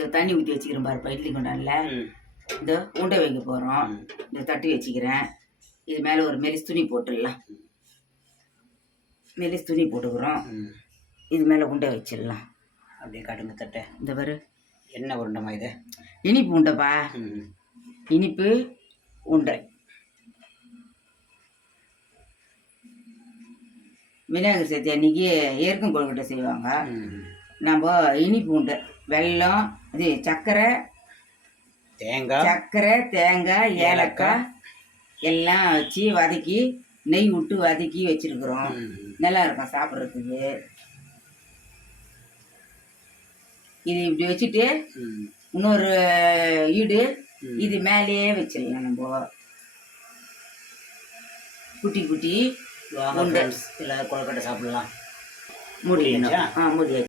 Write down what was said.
இந்த தண்ணி ஊற்றி வச்சுக்கிறேன் பாருப்பா இட்லி கொண்டான்ல. இந்த உண்டை வைக்க போகிறோம். இந்த தட்டி வச்சுக்கிறேன். இது மேலே ஒரு மெலிஸ் துணி போட்டுடலாம். மெலிஸ் துணி போட்டுக்கிறோம். இது மேலே உண்டை வச்சிடலாம். அப்படியே காட்டுங்க தட்டை. இந்த பாரு என்ன உருண்டைமா இது? இனிப்பு உண்டைப்பா. இனிப்பு உண்டை. விநாயகர் சதுர்த்தி அன்னைக்கு ஏற்கும் கொழுக்கட்டை செய்வாங்க. நம்ம இனிப்பு உண்டை வெல்லம் இது சர்க்கரை தேங்காய் ஏலக்காய் எல்லாம் வச்சு வதக்கி நெய் விட்டு வதக்கி வச்சிருக்கிறோம். நல்லா இருக்கும் சாப்பிட்றதுக்கு. இது இப்படி வச்சுட்டு இன்னொரு ஈடு இது மேலேயே வச்சிடலாம். நம்ம குட்டி குட்டி எல்லாரும் கொழுக்கட்டை சாப்பிடலாம். முடியணும். முடியாது.